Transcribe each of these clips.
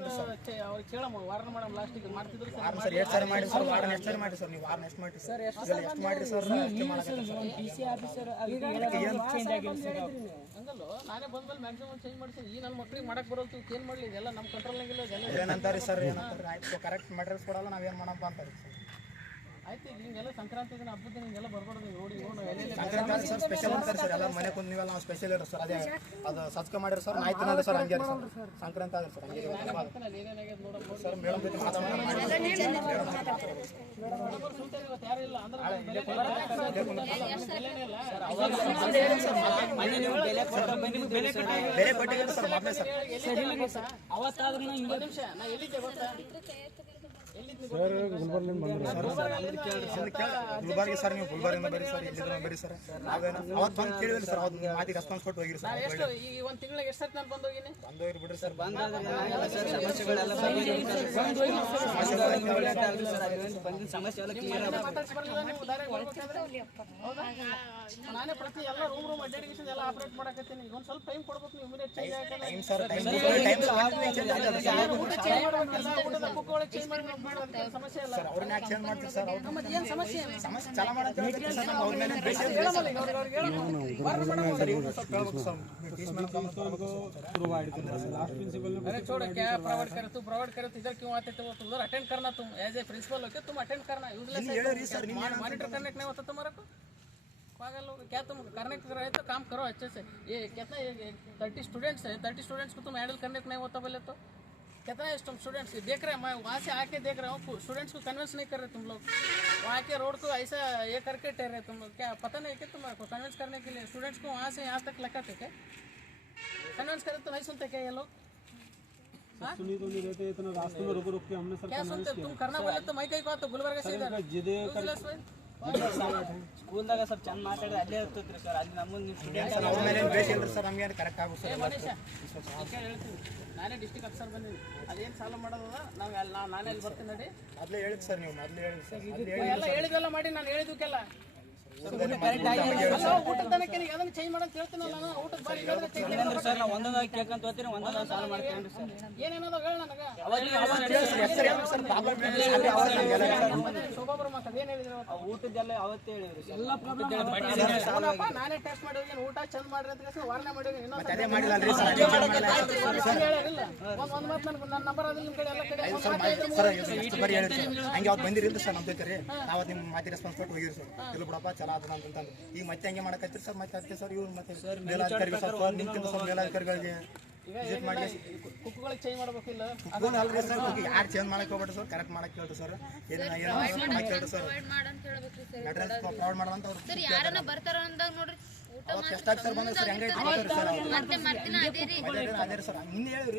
ಅವ್ರು ಕೇಳಮ್ಮ ವಾರನ ಮಾಡಮ್ ಲಾಸ್ಟಿಗೆ ಮಾಡ್ತಿದ್ರು ಸರ್ ಸರ್ ಎಷ್ಟು ಸರಿ ಮಾಡಿ ಸರ್? ವಾರನ ಎಷ್ಟು ಸರಿ ಮಾಡಿ ಸರ್ ನೀವು? ವಾರನ ಎಷ್ಟು ಮಾಡಿ ಸರ್ ಎಷ್ಟು ಎಷ್ಟು ಮಾಡಿರಿ ಸರ್? ಅಷ್ಟೇ ಮಾಡಕ್ಕೆ ಹಂಗಲ್ಲ ನಾನೇ ಬಂದ್ಮೇಲೆ ಮ್ಯಾಕ್ಸಿಮಮ್ ಚೇಂಜ್ ಮಾಡ್ತೀನಿ ಈ ನನ್ನ ಮಕ್ಳಿಗೆ ಮಾಡಕ್ ಬರೋದು ಏನ್ ಮಾಡ್ಲಿ ಇದೆಲ್ಲ ನಮ್ಮ ಕಂಟ್ರೋಲ್ನಾಗಿಲ್ಲ ಏನಂತಾರೆ ಸರ್? ಏನಂತಾರೆ? ಆಯ್ತು ಕರೆಕ್ಟ್ ಮೆಟೀರಿಯಲ್ಸ್ ಕೊಡಲ್ಲ ನಾವೇನು ಮಾಡಪ್ಪ ಅಂತಾರೆ ಸರ್? ಆಯ್ತು ಹಿಂಗೆಲ್ಲ ಸಂಕ್ರಾಂತಿ ದಿನ ಹಬ್ಬದ ದಿನ ಹಿಂಗೆಲ್ಲ ಬರ್ಬಾರ್ದು ನೋಡಿ ಸಂಕ್ರಾಂತಿ ಸರ್ ಸ್ಪೆಷಲ್ ಅಂತಾರೆ ಸರ್ ಎಲ್ಲ ಮನೆ ಕುಂತ ನೀವೆಲ್ಲ ನಾವು ಸ್ಪೆಷಲ್ ಇರೋ ಸರ್ ಅದೇ ಅದು ಸಜ್ಕ ಮಾಡಿರಿ ಸರ್ ನಾಯ್ತು ಸರ್ ಹಂಗೆ ಸರ್. ಸಂಕ್ರಾಂತಿ ಆದ್ರೆ ಸರ್ ಹಂಗೆ ಏನೇನಾಗ್ಯದ ಸರ್ ಮೇಡಮ್ ಜೊತೆ ಮಾತಾಡೋಣ ಬೆಲೆ ಕೊಟ್ಟಿಗೆ ಸರ್ ಮೊದಲೇ ಸರ್. ಅವತ್ತಾದ್ರೂ ಒಂದು ನಿಮಿಷ ನಾ ಎಲ್ಲಿದ್ದೆ ಗೊತ್ತಾ? ಗುಲ್ಬರ್ಗಿ ಸರ್ ನೀವು ಗುಲ್ಬರ್ಗಿಂದ ಬರೀ ಸರ್ ಇಲ್ಲಿಂದ ಬರೀ ಸರ್ ನಾವೇನು ಅವತ್ತು ಬಂದು ಕೇಳಿದ್ರಿ ಸರ್ ಅವ್ರ ಮಾತಿಗೆ ರೆಸ್ಪಾನ್ಸ್ ಕೊಟ್ಟು ಹೋಗಿರಿ ಸರ್ ಎಷ್ಟು ಈ ಒಂದು ತಿಂಗಳಿಗೆ ಎಷ್ಟು ನಾನು ಬಂದೋಗಿನಿ ಬಂದು ಹೋಗಿರಿ ಬಿಡ್ರಿ ಸರ್ ಸಮಸ್ಯೆ ಎಲ್ಲ ಕ್ಲಿಯರ್ ಬರಲಿಲ್ಲ ನೀವು ದಾರಿಯಾಗ್ ಬರ್ಬೇಕಾದ್ರೆ? ಹೌದಾ? ನಾನೇ ಪ್ರತಿ ಎಲ್ಲ ರೂಮ್ ರೂಮ್ ಅಡ್ಡಾಡಿಗೆ ಎಲ್ಲ ಆಪರೇಟ್ ಮಾಡಕತ್ತೀನಿ ಈಗ ಒಂದು ಸ್ವಲ್ಪ ಟೈಮ್ ಕೊಡ್ಬೇಕು ನೀವು ಇಮಿಡಿಯೇಟ್ ಚೇಂಜ್ ಆಗಲ್ಲ ಟೈಮ್ ಸರ್ ಟೈಮ್ ಟೈಮ್ ಊಟ ಚೇಂಜ್ ಮಾಡ್ಬೇಕಲ್ಲ ಊಟದ ಬುಕ್ ಒಳಗೆ ಚೇಂಜ್ ಮಾಡಿ ಮಾಡೋದಕ್ಕೆ ಸಮಸ್ಯೆ ಇಲ್ಲ ಅವ್ರನ್ನ ಯಾಕೆ ಚೇಂಜ್ ಮಾಡ್ತೀವಿ ಸರ್ ಅವ್ರು ಮತ್ತೆ ಏನು ಸಮಸ್ಯೆ ಏನು? ಸಮಸ್ಯೆ ಚಾಲ ಮಾಡಕ್ಕೆ ಹೇಳ್ತೀವಿ ಸರ್ ನಾವು ಅವ್ರ ಮೇಲೆ ಬೇಸಿ ಹೇಳಮಲ್ಲ ಈಗ ಅವ್ರಿಗೆ ಅವ್ರಿಗೆ ಹೇಳಮ್ಮ. ವಾರ ಮಾಡಮ್ಮ. ಸರ್ ಇವ್ರು ಸ್ವಲ್ಪ ಹೇಳ್ಬೇಕು ಸರ್ ಟೀಚ್ ಮೇಡಮ್ अरे छोड़ो क्या प्रोवाइड करे तू प्रोवाइड करे तो इधर क्यों आते थे वो तो उधर अटेंड करना तुम एज ए प्रिंसिपल होके तुम अटेंड करना यूजलेस है मॉनिटर करने का नहीं होता तुम्हारा को पागल लोग क्या तुम करने को रहे तो काम करो अच्छे से। ये कितना थर्टी स्टूडेंट्स है। थर्टी स्टूडेंट्स को तुम हैंडल करने को नहीं होता बोले तो। कितना है स्टूडेंट्स देख रहे हैं मैं वहाँ से आके देख रहा हूँ। स्टूडेंट्स को कन्विंस नहीं कर रहे तुम लोग। वहाँ के रोड को ऐसा ये करके ठहर रहे तुम लोग। क्या पता नहीं क्या तुम्हारे कन्विंस करने के लिए? स्टूडेंट्स को वहाँ से यहाँ तक लगाते क्या? कन्विंस करे तो नहीं सुनते क्या ये लोग? हाँ? सुनी तो नहीं रहते इतना रास्ते में रुक रुक के हमने सर क्या सुनते? तुम करना बोले तो मैं कहीं को तो गुलबर्गा से इधर. ಸ್ಕೂಲ್ದಾಗ ಸ್ವಲ್ಪ ಚಂದ ಮಾತಾಡಿದ್ರೆ ಅಲ್ಲೇ ಇರ್ತೈತ್ರಿ ಸರ್. ಅಲ್ಲಿ ನಮ್ಮ ಸ್ಟೂಡೆಂಟ್ ಇಲ್ರಿ ಸರ್ ನಮ್ಗೆ ಕರೆಕ್ಟ್ ಆಗುತ್ತೆ ಸರ್ ಮನೀಷ ಹೇಳ್ತೀವಿ ಹೇಳ್ತೀನಿ. ನಾನೇ ಡಿಸ್ಟಿಕ್ ಅಫ್ಸರ್ ಬಂದೀನಿ ಅದೇನು ಸಾಲ ಮಾಡೋದದ ನಾವು ಅಲ್ಲಿ ನಾನೇ ಅಲ್ಲಿ ಬರ್ತೀನಿ ನೋಡಿ? ಮೊದಲೇ ಹೇಳಿದ್ ಸರ್ ನೀವು ಮೊದಲೇ ಸರ್ ಎಲ್ಲ ಹೇಳಿದೆಲ್ಲ ಮಾಡಿ ನಾನು ಹೇಳಿದ್ದಕ್ಕೆಲ್ಲ. ಅವತ್ತು? ಅವತ್ತೇ ಹೇಳಿದ್ರಿ ಹೌದಪ್ಪ, ನಾನೇ ಟೆಸ್ಟ್ ಮಾಡಿ ಹೋಗಿ ಊಟ ಚಂದ ಮಾಡ್ರಿ ಅಂತ ಕೇಳ್ಸಿ ವಾರಣೆ ಮಾಡಿ ಹೋಗಿ ಇನ್ನೊಂದ್ ಅದೇ ಮಾಡಿಲ್ಲ ಅಲ್ರಿ ಸರ್ ಅದೇ ಮಾಡಿಲ್ಲ ಸರಿ ಹೇಳಿಲ್ಲ ಒಂದ್ ಒಂದ್ ಮಾತು ನನ್ಗೆ ನನ್ನ ನಂಬರ್ ನಿಮ್ಮ ಕಡೆ ಎಲ್ಲ ಕಡೆ ಹಂಗೆ ಅವ್ರು ಬಂದಿರಿ ಸರ್ ನಮ್ಮ ನಾವು ನಿಮ್ಮ ಮಾತಿ ರೆಸ್ಪಾನ್ಸ್ ಕೊಟ್ಟು ಹೋಗಿರಿ ಸರ್ ಇಲ್ಲ ಬಿಡಪ್ಪ ಚಲ ಅದ ಅಂತಂದು ಈಗ ಮತ್ತೆ ಹಂಗೆ ಮಾಡಕತ್ತೀರಿ ಸರ್ ಮತ್ತೆ ಅದಕ್ಕೆ ಸರ್ ಇವ್ರು ಮತ್ತೆ ಮೇಲಾಧಿಕಾರಿ ಸರ್ ಸರ್ ಮೇಲಾಧಿಕಾರಿಗಳಿಗೆ ವಿಸಿಟ್ ಮಾಡಿ. ಕುಕ್ಕುಗಳಿಗೆ ಚೇಂಜ್ ಮಾಡ್ಬೇಕಿಲ್ಲ ಕುಗ್ಗೋನ್ ಅಲ್ರಿ ಸರ್ ಯಾರು ಚೇಂಜ್ ಮಾಡಕ್ಕೆ ಹೋಗ್ಬೇಡ ಸರ್ ಕರೆಕ್ಟ್ ಮಾಡಕ್ಕೆ ಹೇಳ್ರಿ ಸರ್. ಏನ ಏನೋ ಮಾಡಕ್ಕೆ ಹೇಳ್ರಿ ಸರ್. ಪ್ರೊವೈಡ್ ಮಾಡಂತ ಅವ್ರು ಸರ್ ಯಾರನ್ನ ಬರ್ತಾರ ಅಂದಾಗ ನೋಡ್ರಿ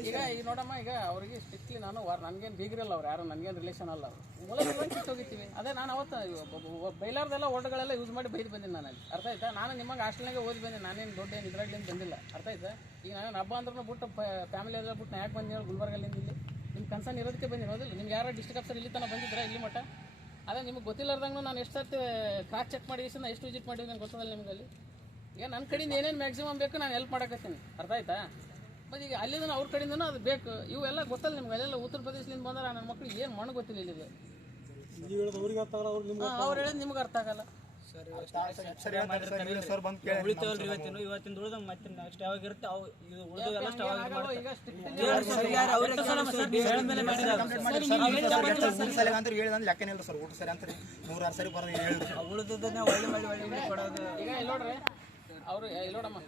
ಈಗ ಈಗ ನೋಡಮ್ಮ ಈಗ ಅವ್ರಿಗೆ ಸ್ಟ್ರಿಕ್ಟ್ಲಿ ನಾನು ವಾರ್ ನನಗೇನು ಬೀಗ್ರಲ್ಲ ಅವ್ರು ಯಾರು ನನಗೇನು ರಿಲೇಷನ್ ಅಲ್ಲ ಅವರು. ಹೋಗಿರ್ತೀವಿ ಅದೇ ನಾನು ಅವತ್ತು ಬೈಲಾರ್ದೆಲ್ಲ ವರ್ಡ್ಗಳೆಲ್ಲ ಯೂಸ್ ಮಾಡಿ ಬೈದು ಬಂದಿನಿ ನಾನು ಅಲ್ಲಿ. ಅರ್ಥ ಆಯ್ತಾ? ನಾನು ನಿಮಗೆ ಹಾಸ್ಟೆಲ್ನಾಗೆ ಓದಿ ಬಂದೆ ನಾನೇನು ದೊಡ್ಡ ಏನು ಇದ್ರಾಗ್ಲಿಂದ ಬಂದಿಲ್ಲ. ಅರ್ಥ ಆಯ್ತಾ? ಈಗ ನಾನು ಹಬ್ಬ ಅಂದ್ರೂ ಬಿಟ್ಟು ಫ್ಯಾಮಿಲಿ ಎಲ್ಲ ಬಿಟ್ಟು ನಾ ಯಾಕೆ ಬಂದಿ ಹೇಳಿ ಗುಲ್ಬರ್ಗಲ್ಲಿಂದ ಇಲ್ಲಿ. ನಿಮ್ಮ ಕನ್ಸರ್ನ್ ಇರೋದಕ್ಕೆ ಬಂದಿರೋದಿಲ್ಲ ನಿಮ್ಗೆ ಯಾರೋ ಡಿಸ್ಟ್ರಿಕ್ಟ್ ಆಫೀಸರ್ ಇಲ್ಲಿ ತನಕ ಬಂದಿದ್ರೆ ಇಲ್ಲಿ ಮಟ್ಟ ಅದೇ ನಿಮಗೆ ಗೊತ್ತಿಲ್ಲಾರ್ದಂಗೆ ನಾನು ಎಷ್ಟು ಸರ್ತಿ ಕ್ರಾಸ್ ಚೆಕ್ ಮಾಡಿ ನಾ ಎಷ್ಟು ವಿಸಿಟ್ ಮಾಡಿದ್ದೀನಿ ಗೊತ್ತದಲ್ಲ ನಿಮ್ಗೆ ಅಲ್ಲಿ ಈಗ ನನ್ನ ಕಡೆಯಿಂದ ಏನೇನು ಮ್ಯಾಕ್ಸಿಮಮ್ ಬೇಕು ನಾನು ಹೆಲ್ಪ್ ಮಾಡಕತ್ತೀನಿ ಅರ್ಥ ಆಯ್ತಾ ಮತ್ತು ಈಗ ಅಲ್ಲಿಂದ ಅವ್ರ ಕಡೆಯಿಂದನೂ ಅದು ಬೇಕು ಇವೆಲ್ಲ ಗೊತ್ತಲ್ಲ ನಿಮ್ಗೆ ಅಲ್ಲೆಲ್ಲ ಉತ್ತರ ಪ್ರದೇಶದಿಂದ ಬಂದ್ರೆ ನನ್ನ ಮಕ್ಳಿಗೆ ಏನು ಮಣ್ಣು ಗೊತ್ತಿಲ್ಲ ಇಲ್ಲಿದೆ ಅವ್ರು ಹೇಳಿದ್ ನಿಮ್ಗೆ ಅರ್ಥ ಆಗಲ್ಲ ಅವ್ರು ಸರಿ ಅವ್ರು ಹೇಳೋದು ನಿಮ್ಗೆ ಅರ್ಥ ಆಗಲ್ಲ ಸರ್ ಅವರು ಇಲ್ಲಿ ನೋಡಮ್ಮ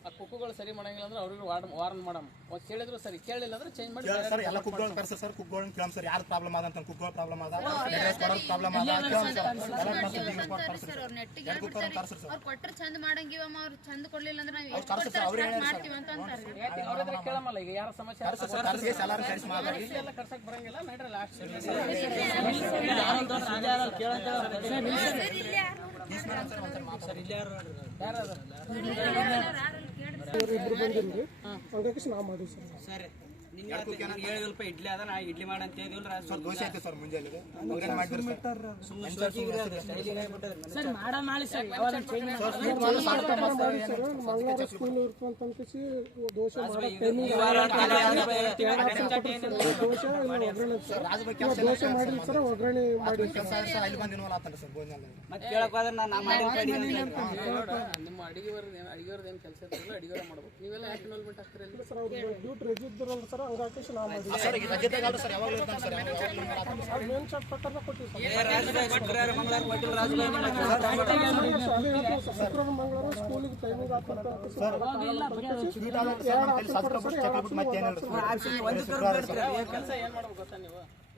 ಆ ಕುಕ್ಕುಗಳು ಸರಿ ಮಾಡಂಗಿಲ್ಲ ಅಂದ್ರೆ ಅವ್ರಿಗೆ ವಾರ್ನ್ ವಾರ್ನ್ ಮಾಡಮ್ಮ. ಒಂದು ಕೇಳಿದ್ರು ಸರಿ ಕೇಳಿಲ್ಲ ಅಂದ್ರೆ ಚೇಂಜ್ ಮಾಡಿ ಸರ್ ಎಲ್ಲ ಕುಕ್ಗಳನ್ನ ಕರ್ಸಿ ಸರ್ ಕುಕ್ಗಳನ್ನ ಕೇಳಮ್ ಸರ್ ಯಾರು ಪ್ರಾಬ್ಲಮ್ ಆದ ಅಂತ ಕುಗ್ಗೋಳ ಪ್ರಾಬ್ಲಮ್ ಆದ ಪ್ರಾಬ್ಲಮ್ ಆದ ಎಲ್ಲ ಕರ್ಸಿ ಸರ್ ಅವ್ರ ಅವ್ರು ಕೊಟ್ರೆ ಚಂದ ಮಾಡಂಗಿವಮ್ಮ ಅವ್ರು ಚಂದ ಕೊಡ್ಲಿಲ್ಲ ಅಂದ್ರೆ ನಾವು ಎಷ್ಟು ಅವ್ರು ಮಾಡ್ತೀವಿ ಅಂತ ಅಂತಾರೆ. ಅವ್ರ ಹತ್ರ ಕೇಳಮಲ್ಲ ಈಗ ಯಾರ ಸಮಸ್ಯೆ ಕರ್ಸಿ ಸರ್ ಕರ್ಸಿ ಎಲ್ಲಾರು ಕರ್ಸಿ ಮಾತಾಡಿ ಎಲ್ಲ ಕರ್ಸಕ್ಕೆ ಬರಂಗಿಲ್ಲ ನಡ್ರಿ ಲಾಸ್ಟ್ ಸರ್ ಇಲ್ಲಿ ಯಾರು ಯಾರು ಇಬ್ರು ಬಂದಿರಿ ಹಂಗಾಗಿ ನಾವು ಮಾಡಿವಿ ಸರ್ ಸರ್ ಇಡ್ಲಿ ಅದ ನಾ ಇಡ್ಲಿ ಮಾಡ ಅಂತ ಹೇಳಿದ್ವಲ್ಲ ಸರ್ ಮಾಡ ಮಾಡಿ ಸರ್ ದೋಸೆ ಮಾಡಿ ಸರ್. ಒಗ್ಗರಣೆ ಮಾಡಿ ಮತ್ತೆ ಕೇಳಕ್ ಹೋದ್ರೆ ನಾನು ನಿಮ್ಮ ಅಡಿಗೆವರ್ದು ಏನು ಏನು ಕೆಲಸ ಇರ್ತಲ್ಲ ಮಾಡ್ಬೇಕು. ನೀವೆಲ್ಲ ಯಾಕೆ ಸರ್ ಅವ್ರು ಡ್ಯೂಟಿ ರಜೆ ಇದ್ದಿರಲ್ಲ ಸರ್ ಹಾಕಿಸಿ ನಾವು ಮೇನ್ ಶಾಪ್ ಪ್ರಕಾರ ಕೊಟ್ಟಿವಿ ಶುಕ್ರವಾರ ಮಂಗಳವಾರ ಸ್ಕೂಲಿಗೆ ಟೈಮಿಂಗ್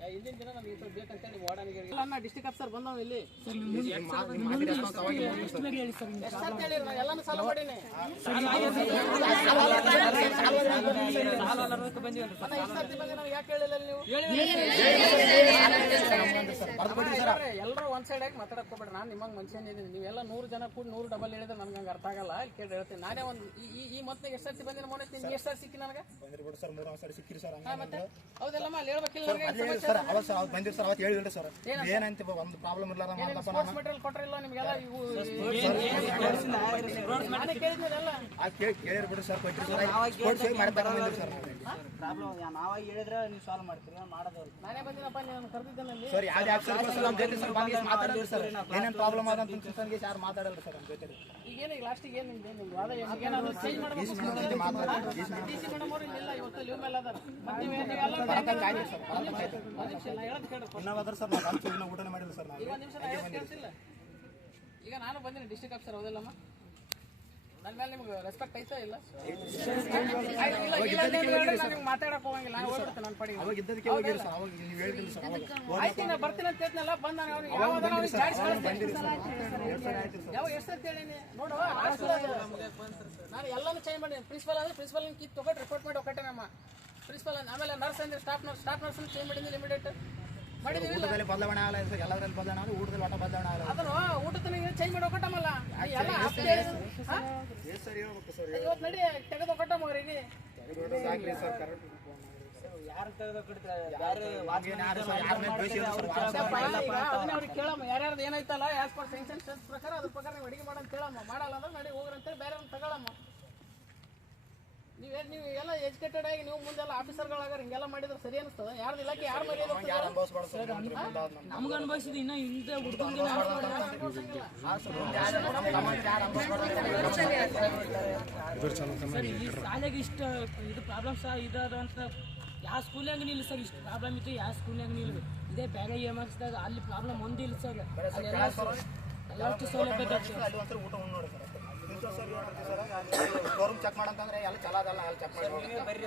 ಸರ್ ಮತ್ತೆ ಸರ್ ಸರ್ ನೀವು ಹಿಂದಿನ ದಿನ ನಮ್ಗೆ ಈ ಥರ ಬೇಕಂತ ವಾರ್ಡನ್ಗೆ ಅಣ್ಣ ಡಿಸ್ಟ್ರಿಕ್ಟ್ ಆಫೀಸರ್ ಬಂದವ ಇಲ್ಲಿ. ಸರ್ ಹೇಳಿರಿ ಎಲ್ಲಾನು ಸಾಲ ಮಾಡೀನಿ. ಅಣ್ಣ, ಇಷ್ಟ್ ಸರ್ತಿ ಬಂದೆ ನನಗೆ ಯಾಕೆ ಹೇಳಿಲ್ಲ ನೀವು? ಎಲ್ಲರೂ ಒಂದ್ ಸೈಡ್ ಆಗಿ ಮಾತಾಡಕ್ ಹೋಗ್ಬೇಡ ನಾನು ನಿಮಗ್ ಮನುಷ್ಯನ ಇದೀನಿ ನೀವೆಲ್ಲ ನೂರು ಜನ ಕೂಡ ನೂರು ಡಬಲ್ ಹೇಳಿದ್ರೆ ನನಗೆ ಹಂಗೆ ಅರ್ಥ ಆಗಲ್ಲ. ಇಲ್ಲಿ ಕೇಳಿ ಹೇಳ್ತೀನಿ. ನಾನೇ ಒಂದು ಈ ಈ- ಈ ಮೊತ್ತನಾಗ ಎಷ್ಟು ಸರ್ತಿ ಬಂದಿನ ಮೊನ್ನೆ ನಿಮ್ಗೆ ಎಷ್ಟು ಸರ್ತಿ ಸಿಕ್ಕಿ ನನಗೆ? ಬಂದ್ರಿ ಬಿಡು ಸರ್ ಮೂರು ಸರಿ ಸಿಕ್ಕಿರಿ ಸರ್ ಮತ್ತೆ? ಹೌದಲ್ಲಮ್ಮ ಅಲ್ಲಿ ಹೇಳ್ಬೇಕಿಲ್ಲ ನನಗೆ ಸರ್ ಅವಾಗ ಸರ್ ಅವ್ರು ಬಂದಿರಿ ಸರ್ ಅವತ್ತು ಹೇಳಿದ್ರಿ ಸರ್ ಏನಂತ ಒಂದು ಪ್ರಾಬ್ಲಮ್ ಇರ್ಲಾರ ಸ್ಪೋರ್ಟ್ಸ್ ಮೆಟೀರಿಯಲ್ ಕೊಟ್ಟಿರಲ್ಲ ನಿಮಗೆಲ್ಲ ಇವು ನಾನೇ ಕೇಳಿದ್ನಲ್ಲ ಆ ಕೇಳಿ ಕೇಳಿರ್ ಬಿಡು ಸರ್ ಕೊಟ್ಟಿರಿ ಸರ್ ಸ್ಪೋರ್ಟ್ಸ್ ಹೇಗೆ ಸರ್ ಪ್ರಾಬ್ಲಮ್ ನಾವಾಗಿ ಹೇಳಿದ್ರೆ ನೀವು ಸಾಲ್ವ್ ಮಾಡ್ತೀರಿ ಮಾಡೋದು ನಾನೇ ಬಂದಿನಪ್ಪ ನೀವು ಕರೆದಿದ್ದೇನಲ್ಲಿ ಸರ್ ಯಾವ್ದು ಯಾಕೆ ಸರ್ ನಮ್ಮ ಜೊತೆ ಸರ್ ಬಂದು ಮಾತಾಡಿದ್ರಿ ಸರ್ ಏನೇನು ಪ್ರಾಬ್ಲಮ್ ಆದಂತ ಸನ್ಗೆ ಯಾರು ಮಾತಾಡಲ್ಲ ಸರ್ ನಮ್ಮ ಜೊತೆ ಈಗ ಲಾಸ್ಟಿಗೆ ಏನು ನಿಮ್ದು? ನಿಮ್ದು ವಾದ? ಏನಾದ್ರು ಚೇಂಜ್ ಮಾಡಬೇಕು ಡಿ ಸಿ ಮೇಡಮ್ ಅವ್ರು ಇಲ್ಲ ಇವತ್ತು ಲೀವ್ ಮೇಲೆ ಅದಾರ. ಮತ್ತೆ ನೀವು ನೀವೆಲ್ಲ ಒಂದ್ ನಿಮಿಷ ನಾ ಹೇಳೋದು ಕೇಳ್ರಿ first. ಇನ್ನೂ ಸರ್ ನಾವು ಹಂಚು ಇನ್ನೂ ಊಟನೇ ಮಾಡಿಲ್ಲ ಸರ್ ಈಗ ಒಂದ್ ನಿಮಿಷ ಈಗ ನಾನು ಬಂದಿನಿ ಡಿಸ್ಟ್ರಿಕ್ಟ್ ಆಫೀಸರ್ ಹೌದಿಲ್ಲಮ್ಮ? ನನ್ನ ಮೇಲೆ ನಿಮ್ಗೆ ರೆಸ್ಪೆಕ್ಟ್ ಐತಾ ಇಲ್ಲ? ಮಾತಾಡಕ್ ಹೋಗಂಗಿಲ್ಲ ನಾನು ಹೋಗ್ಬಿಡ್ತೇನೆ ನನ್ನ ಅವಾಗ ಆಯ್ತು ನಾ ಬರ್ತೀನಿ ಅಂತ ಹೇಳ್ತನಲ್ಲ ಬಂದ ನಾನು ಯಾವಾಗ ಜಾಡ್ಸ್ ಕಳಿಸ್ತೀನಿ. ಯಾವ ಎಷ್ಟು ಅಂತ ಹೇಳಿನಿ ನೋಡು ನಾನು ಎಲ್ಲಾನು ಚೇಂಜ್ ಮಾಡೀನಿ ಪ್ರಿನ್ಸಿಪಲ್ ಅಂದ್ರೆ ಪ್ರಿನ್ಸಿಪಲ್ ಕಿತ್ತು ತಗೊಂಡು ರಿಪೋರ್ಟ್ ಮಾಡಿ ಒಕ್ಕಟ್ಟೆ ನಮ್ಮ. ಪ್ರಿನ್ಸಿಪಲ್ ಆಮೇಲೆ ನರ್ಸ್ ಅಂದ್ರೆ staff nurse staff nurse change ಮಾಡಿದ್ದೀನಿ ಇಮಿಡಿಯೇಟ್ ಊಟದಲ್ಲಿ ಬದಲಾವಣೆ ಆಗಲ್ಲ ಸರ್ ಎಲ್ಲದರಲ್ಲಿ ಬದಲಾವಣೆ ಆಗಲ್ಲ ಊಟದಲ್ಲಿ ಒಟ್ಟ ಬದಲಾವಣೆ ಆಗಲ್ಲ. ಅದನ್ನು ಊಟದ ಚೇಂಜ್ ಮಾಡಿ ಒಕ್ಕಟ್ಟಮಲ್ಲ ಎಲ್ಲ ಸರ್ ಹೇಳ್ಬೇಕು ಸರ್ ಇವತ್ತು ನಡಿ ತೆಗೆದು ಒಕ್ಕಟ್ಟಮ್ಮ ಅವ್ರಿಗೆ ಸಾಕ್ರಿ ಸರ್ ಕರೆಂಟ್ ಯಾರು ತೆಗೆದು ಅವ್ರಿಗೆ ಕೇಳಮ್ಮ ಯಾರ್ಯಾರ್ದು ಏನಾಯ್ತಲ್ಲ ಆಸ್ ಪರ್ ಪ್ರಕಾರ ಅದ್ರ ಪ್ರಕಾರ ನೀವು ಅಡಿಗೆ ಮಾಡಂತ ಕೇಳಮ್ಮ. ಮಾಡಲ್ಲ ಅಂದ್ರೆ ನಡಿ ಹೋಗ್ರಂತ ಅಂತೇಳಿ ಬೇರೆ ತಗೊಳಮ್ಮ. ನೀವೇ ನೀವು ಎಲ್ಲ ಎಜುಕೇಟೆಡ್ ಆಗಿ ನೀವು ಮುಂದೆಲ್ಲ ಆಫೀಸರ್ಗಳಾಗ ಹಿಂಗೆಲ್ಲ ಮಾಡಿದ್ರೆ ಸರಿ ಅನಿಸ್ತದ? ಯಾರು ಇಲಾಖೆ ಯಾರು ನಮ್ಗೆ ಅನುಭವಿಸಿದ ಇನ್ನ ಹಿಂದೆ ಹುಡುಗಂಗೆ ಸರ್ ಈ ಶಾಲೆಗೆ ಇಷ್ಟು ಇದು ಪ್ರಾಬ್ಲಮ್ ಸಹ ಇದಾದ ಅಂತ ಯಾವ ಸ್ಕೂಲ್ನಾಗ ನಿಲ್ಲ ಸರ್? ಇಷ್ಟು ಪ್ರಾಬ್ಲಮ್ ಇತ್ತು ಯಾವ ಸ್ಕೂಲ್ನಾಗ ನಿಲ್ಲ? ಇದೇ ಬೇರೆ ಎಂ ಎಕ್ಸ್ದಾಗ ಅಲ್ಲಿ ಪ್ರಾಬ್ಲಮ್ ಒಂದಿಲ್ಲ ಸರ್. ಎಲ್ಲಷ್ಟು ಸೌಲಭ್ಯ ಶೋರೂಮ್ ಚೆಕ್ ಮಾಡಂತಂದ್ರೆ ಎಲ್ಲ ಚಲೋ ಅದಲ್ಲ ಅಲ್ಲಿ ಚೆಕ್ ಮಾಡಿ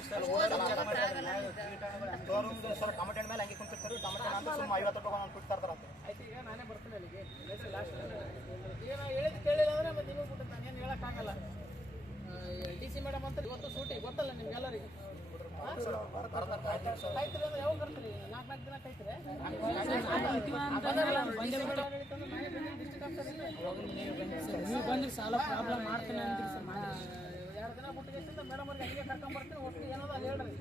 ಶೋರೂಮ್ ಸರ್ ಟಮಟೆ ಮೇಲೆ ಹಂಗೆ ಕುಂತಿರ್ತಾರೆ ಟಮಟೆ ಅಂತ ಸುಮ್ಮ ಐವತ್ತು ರೂಪಾಯಿ ಒಂದು ಕುಟ್ಟಿ ತರ್ತಾರಂತೆ ಆಯ್ತು ಈಗ ನಾನೇ ಬರ್ತೀನಿ ಅಲ್ಲಿಗೆ. ಈಗ ನಾವು ಹೇಳಿದ್ ಕೇಳಿಲ್ಲ ಅಂದ್ರೆ ಮತ್ತೆ ನಿಮಗೆ ಬಿಟ್ಟು ನಾನೇನು ಹೇಳಕ್ಕಾಗಲ್ಲ. ಡಿ ಸಿ ಮೇಡಮ್ ಅಂತ ಇವತ್ತು ಸೂಟಿ ಗೊತ್ತಲ್ಲ ನಿಮ್ಗೆಲ್ಲರಿಗೆ? ನೀವು ಬಂದ್ರೆ ಸಾಲ ಪ್ರಾಬ್ಲಮ್ ಮಾಡ್ತೀನಿ ಅಂತೀರಿ ಸರ್ ಎರಡು ದಿನ ಬಿಟ್ಟು ಮೇಡಮ್ ಅವ್ರಿಗೆ ಹಂಗೆ ಕರ್ಕೊಂಡ್ ಬರ್ತೀನಿ ಒಟ್ಟು ಏನದ ಹೇಳ್ರಿ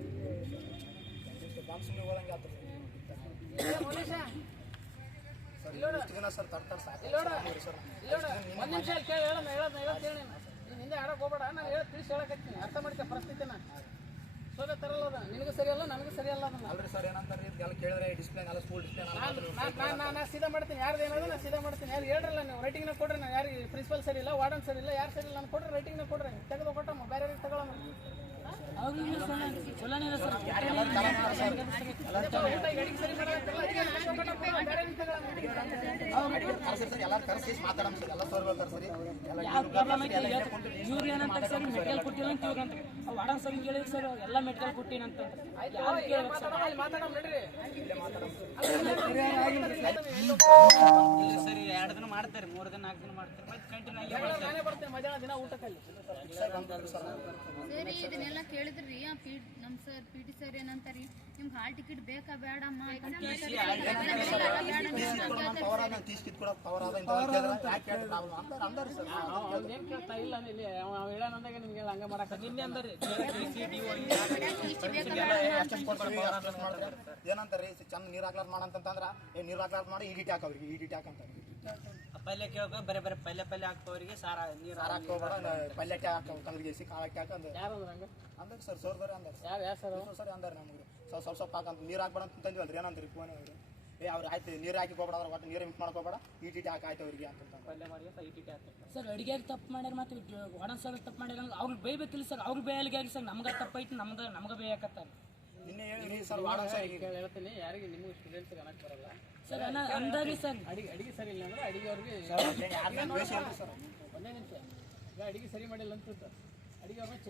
ಒಂದ್ ನಿಮಿಷ ಕೇಳಿ ಹೇಳೋಣ ಹೇಳೋದು ಹೇಳೋದ್ ಹೇಳಿ ನೀನು ಹಿಂದೆ ಆಡೋಕೆ ಹೋಗ್ಬೇಡ ನಾನು ಹೇಳಿ ತಿಳಿಸಿ ಹೇಳಕತ್ತೀನಿ ಅರ್ಥ ಮಾಡ್ಕೊ ಪರಿಸ್ಥಿತಿನ ಸೋದೆ ತರಲ್ಲ ಅದ. ನಿನಗೂ ಸರಿಯಲ್ಲ ನನಗೂ ಸರಿಯಲ್ಲ ಅದನ್ನ. ಅಲ್ರಿ ಸರ್ ಏನಂತಾರೆ ಎಲ್ಲ ಕೇಳಿದ್ರೆ ಡಿಸ್ಪ್ಲೇ ಎಲ್ಲ ಸ್ಕೂಲ್ ಡಿಸ್ಪ್ಲೇ ನಾನು ನಾನು ಸೀದಾ ಮಾಡ್ತೀನಿ. ಯಾರ್ದು ಏನಾದ್ರು ನಾನು ಸೀದಾ ಮಾಡ್ತೀನಿ. ಯಾರು ಹೇಳ್ರಲ್ಲ ನೀವು ರೈಟಿಂಗ್ನ ಕೊಡ್ರಿ. ನಾನು ಯಾರು ಪ್ರಿನ್ಸಿಪಲ್ ಸರಿ ಇಲ್ಲ ವಾರ್ಡನ್ ಸರಿ ಇಲ್ಲ ಯಾರು ಸರಿ ಇಲ್ಲ ನಾನು ಕೊಡ್ರಿ ರೈಟಿಂಗ್ನ ಕೊಡ್ರಿ. ತೆಗೆದು ಕೊಟ್ಟಮ್ಮ ಬೇರೆ ತಗೊಳಮ್ಮ. ಇವ್ರು ಏನಂತ ಸರ್ ಮೆಡಿಕಲ್ ಕೊಟ್ಟಿಲ್ಲ ಅಂತ ಇವ್ರು ಅಂತ ವಾಡನ್ ಸರ್ ಕೇಳಿದ್ರು ಸರ್ ಎಲ್ಲ ಮೆಡಿಕಲ್ ಕೊಟ್ಟಿನಂತ ಯಾರು ಕೇಳ್ಬೇಕು ಸರ್ ಇಲ್ಲ ಸರ್ ಎರಡು ದಿನ ಮಾಡ್ತಾರೆ ಮೂರು ದಿನ ನಾಲ್ಕು ದಿನ ಮಾಡ್ತಾರೆ ಮತ್ತೆ ಕಂಟಿನ್ಯೂ ಆಗಿ ಮಧ್ಯಾಹ್ನ ದಿನ ಊಟಕ್ಕೆ ಸರ್, ಇದನ್ನೆಲ್ಲ ಕೇಳಿದ್ರಿ ಆ ಪಿ ನಮ್ ಸರ್ ಪಿ ಟಿ ಸರ್ ಏನಂತಾರಿ ನಿಮ್ಗೆ ಹಾಲ್ ಟಿಕೆಟ್ ಬೇಕಾ ಬೇಡಮ್ಮ ಏನಂತಾರೀ ಚಂದ ನೀರ್ ಹಾಕ್ಲಾರ್ ಮಾಡಂತಂದ್ರ ಏ ನೀರ್ ಹಾಕ್ಲಾರ್ ಮಾಡಿ ಇಡಿಟಿ ಹಾಕವ್ರಿಗೆ ಈಡಿಟ್ ಹಾಕಂತಾರೆ ಪಲ್ಯ ಕೇಳ್ಕೊ ಬರೇ ಬರೇ ಪಲ್ಯ ಪಲ್ಯ ಹಾಕ್ತವ್ರಿಗೆ ಸಾರ ನೀರು ಸಾರ್ ಹಾಕೋಬೇಡ ಪಲ್ಯಕ್ಕೆ ಹಾಕ ತಂದ್ರಿಗೇಸಿ ಕಾಳಕ್ಕೆ ಹಾಕಂದ್ರೆ ಯಾರು ಅಂದ್ರ ಹಂಗ? ಅಂದ್ರ ಸರ್ ಸೋರ್ದವ್ರೆ ಅಂದಾರ ಯಾರು ಯಾರು ಸರ್ ಸರ್ ಸರಿ ಅಂದ್ರೆ ನಮ್ಗೆ. ಸ್ವಲ್ಪ ಸ್ವಲ್ಪ ಸ್ವಲ್ಪ ಹಾಕಂತ ನೀರ್ ಹಾಕ್ಬೇಡ ಅಂತ ತಂದಿವಲ್ರಿ ಏನಂತೀರಿ ಫೋನ್ ಅವ್ರು? ಏ ಅವ್ರು ಆಯ್ತು ನೀರ್ ಹಾಕಿ ಹೋಗ್ಬೇಡ ಅವ್ರ ಒಟ್ಟು ನೀರು ಮಿಕ್ಸ್ ಮಾಡ್ಕೋಬೇಡ ಇಟಿಟಿ ಹಾಕಿ ಆಯ್ತು ಅವ್ರಿಗೆ ಅಂತ ಪಲ್ಯ ಮಾಡಿ ಅಂತ ಇಟ್ಟಿಟ್ಟೆ ಆಗ್ತದೆ ಸರ್ ಅಡಿಗೆ ತಪ್ಪು ಮಾಡ್ಯಾರ ಮತ್ತೆ ಸರ್ ತಪ್ಪು ಮಾಡ್ಯಾರ ಅವ್ರಿಗೆ ಬೈಬೇಕಿಲ್ಲ ಸರ್ ಅವ್ರಿಗೆ ಬೇಯಲ್ಗೆ ಸರ್ ನಮ್ಗೆ ತಪ್ಪೈತಿ ನಮ್ಗೆ ನಮ್ಗೆ ಬೇಯಕತ್ತಾರ. ನಿನ್ನೆ ಹೇಳಿ ಸರ್ ವಾರ್ಡನ್ ಸರ್ ಹೇಳ್ತೀನಿ ಯಾರಿಗೆ ನಿಮಗೂ ಸ್ಟೂಡೆಂಟ್ಸ್ ಅನ್ನಕ್ ಬರಲ್ಲ. ಸರ್ ಅನ್ನ ಅಂದಾರಿ ಸರ್. ಅಡಿಗೆ ಅಡಿಗೆ ಸರಿ ಇಲ್ಲ ಅಂದ್ರೆ ಅಡಿಗೆ ಅವ್ರಿಗೆ ಯಾರನ್ನ ದ್ವೇಷ ಸರ್. ಒಂದೇ ನಿಮಿಷ. ಈಗ ಅಡಿಗೆ ಸರಿ ಮಾಡಿಲ್ಲ ಅಂತ ಅಡಿಗೆ ಅವ್ರನ್ನ